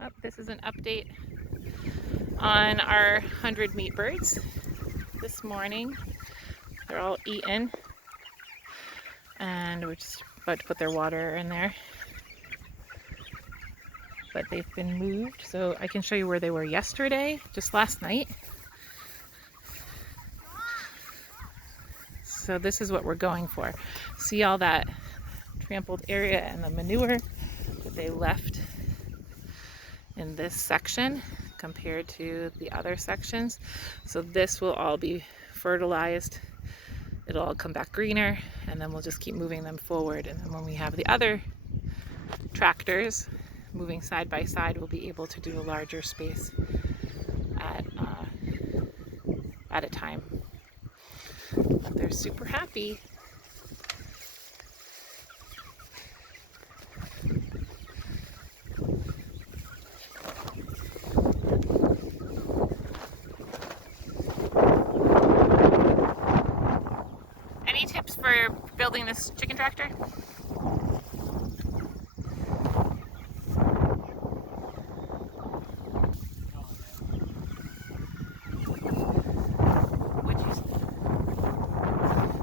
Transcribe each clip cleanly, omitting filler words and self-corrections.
Oh, this is an update on our 100 meat birds this morning. They're all eaten and we're just about to put their water in there. But they've been moved, so I can show you where they were yesterday, just last night. So this is what we're going for. See all that trampled area and the manure that they left in this section compared to the other sections. So this will all be fertilized. It'll all come back greener, and then we'll just keep moving them forward. And then when we have the other tractors moving side by side, we'll be able to do a larger space at a time. But they're super happy. Any tips for building this chicken tractor?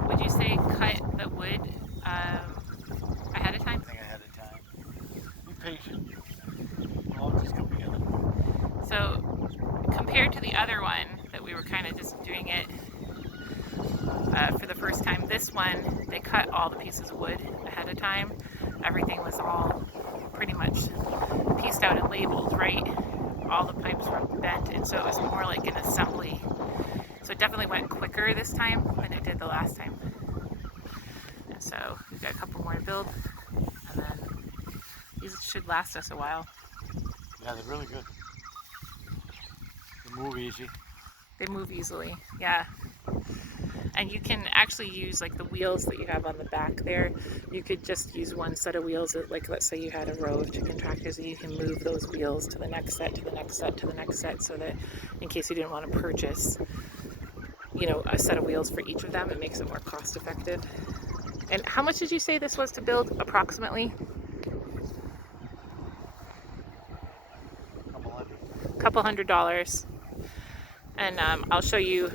Would you say cut the wood ahead of time? I think ahead of time. Be patient. It'll all just come together. So compared to the other one that we were kind of just doing it for the first time, this one they cut all the pieces of wood ahead of time. Everything was all pretty much pieced out and labeled, right? All the pipes were bent, and so it was more like an assembly. So it definitely went quicker this time than it did the last time. And so we've got a couple more to build, and then these should last us a while. Yeah, they're really good. They move easy. They move easily, yeah. And you can actually use like the wheels that you have on the back there. You could just use one set of wheels, like let's say you had a row of chicken tractors, and you can move those wheels to the next set, to the next set, to the next set, so that in case you didn't want to purchase, you know, a set of wheels for each of them, it makes it more cost effective. And how much did you say this was to build approximately? Couple $100. And I'll show you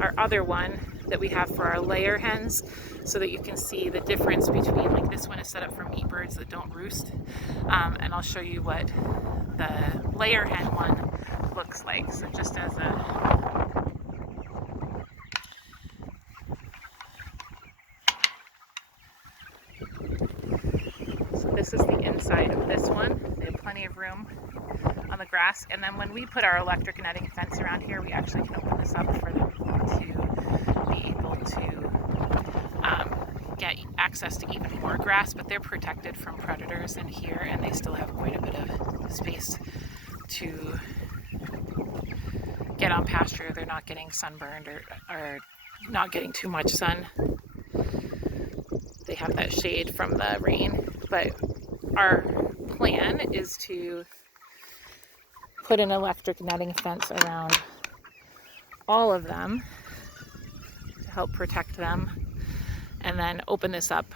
our other one that we have for our layer hens, so that you can see the difference between, like, this one is set up for meat birds that don't roost, and I'll show you what the layer hen one looks like. So just as so this is the inside of this one. They have plenty of room on the grass, and then when we put our electric netting fence around here, we actually can open this up for them to be able to get access to even more grass, but they're protected from predators in here, and they still have quite a bit of space to get on pasture. They're not getting sunburned or not getting too much sun. They have that shade from the rain, but our plan is to put an electric netting fence around all of them to help protect them, and then open this up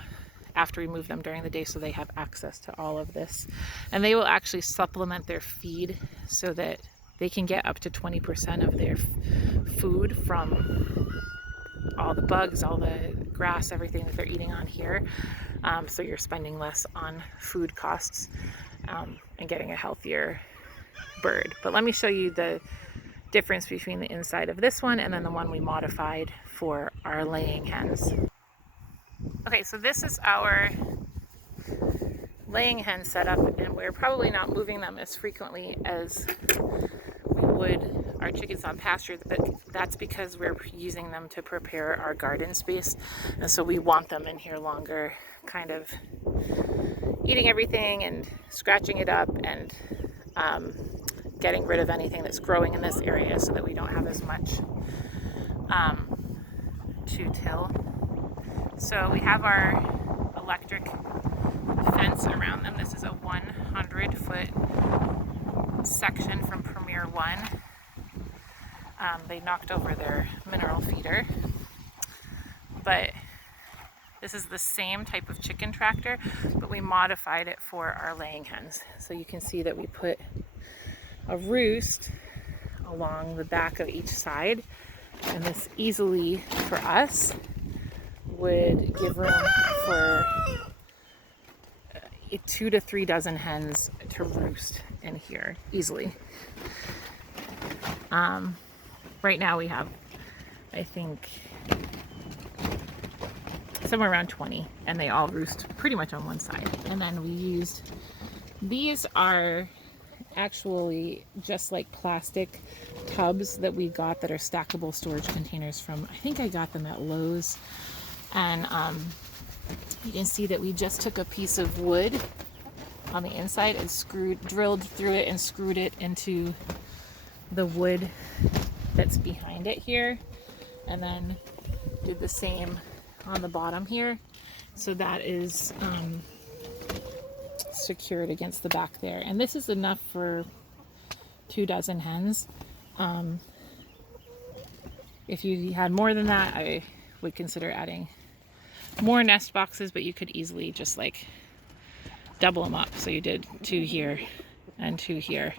after we move them during the day so they have access to all of this. And they will actually supplement their feed so that they can get up to 20% of their food from all the bugs, all the grass, everything that they're eating on here. So you're spending less on food costs and getting a healthier bird. But let me show you the difference between the inside of this one and then the one we modified for our laying hens. Okay, so this is our laying hen setup, and we're probably not moving them as frequently as we would our chickens on pasture, but that's because we're using them to prepare our garden space, and so we want them in here longer, kind of eating everything and scratching it up and getting rid of anything that's growing in this area so that we don't have as much to till. So we have our electric fence around them. This is a 100-foot section from Premier One. They knocked over their mineral feeder, but This is the same type of chicken tractor, but we modified it for our laying hens. So you can see that we put a roost along the back of each side, and this easily for us would give room for 2 to 3 dozen hens to roost in here easily. Right now we have, I think, somewhere around 20, and they all roost pretty much on one side. And then we used, these are actually just like plastic tubs that we got that are stackable storage containers from, I think I got them at Lowe's. And you can see that we just took a piece of wood on the inside and drilled through it and screwed it into the wood that's behind it here, and then did the same on the bottom here, so that is secured against the back there. And this is enough for 2 dozen hens. If you had more than that, I would consider adding more nest boxes, but you could easily just like double them up. So you did 2 here and 2 here.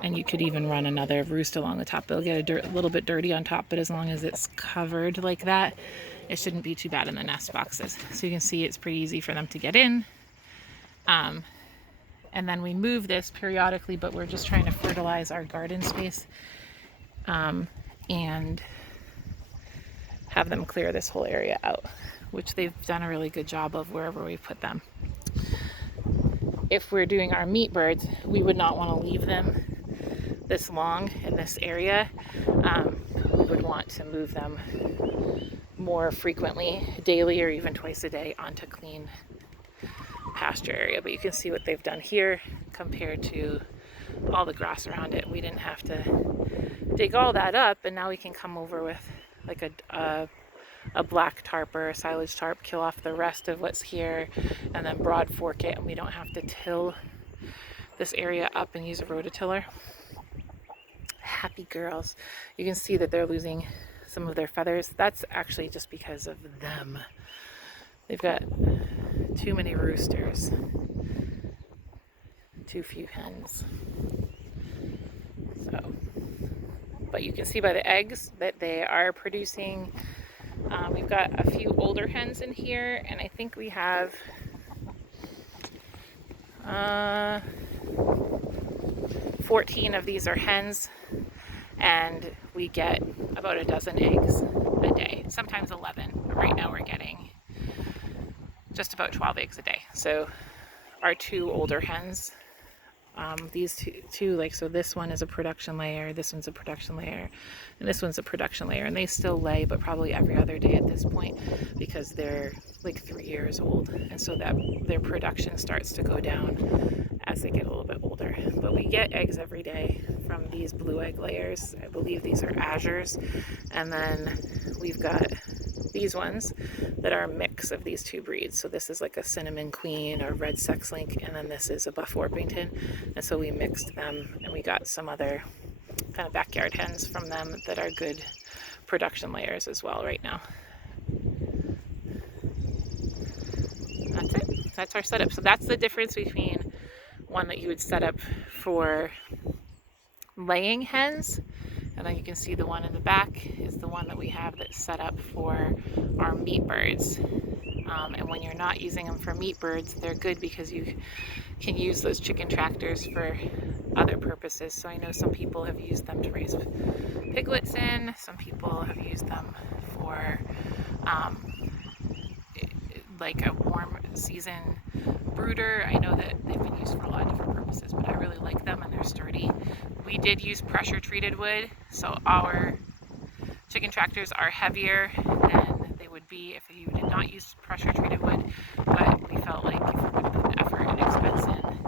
And you could even run another roost along the top. It'll get a little bit dirty on top, but as long as it's covered like that, it shouldn't be too bad in the nest boxes. So you can see it's pretty easy for them to get in. And then we move this periodically, but we're just trying to fertilize our garden space and have them clear this whole area out, which they've done a really good job of wherever we put them. If we're doing our meat birds, we would not want to leave them this long in this area. We would want to move them more frequently, daily or even twice a day, onto clean pasture area. But you can see what they've done here compared to all the grass around it. We didn't have to dig all that up, and now we can come over with like a black tarp or a silage tarp, kill off the rest of what's here, and then broad fork it, and we don't have to till this area up and use a rototiller. Happy girls. You can see that they're losing some of their feathers. That's actually just because of them. They've got too many roosters, too few hens. So, but you can see by the eggs that they are producing. We've got a few older hens in here, and I think we have 14 of these are hens, and we get about a dozen eggs a day, sometimes 11, but right now we're getting just about 12 eggs a day. So our 2 older hens, these two, like, so this one is a production layer, this one's a production layer, and this one's a production layer, and they still lay, but probably every other day at this point, because they're like 3 years old, and so that their production starts to go down as they get a little bit older. But we get eggs every day from these blue egg layers. I believe these are azures, and then we've got these ones that are a mix of these 2 breeds. So this is like a cinnamon queen or red sex link, and then this is a buff Orpington, and so we mixed them, and we got some other kind of backyard hens from them that are good production layers as well right now. That's it. That's our setup. So that's the difference between one that you would set up for laying hens, and then you can see the one in the back is the one that we have that's set up for our meat birds. And when you're not using them for meat birds, they're good because you can use those chicken tractors for other purposes. So I know some people have used them to raise piglets in, some people have used them for like a warm season brooder. I know that they've been used for a lot of different purposes, but I really like them and they're sturdy. We did use pressure treated wood, so our chicken tractors are heavier than they would be if you did not use pressure treated wood, but we felt like if we would put effort and expense in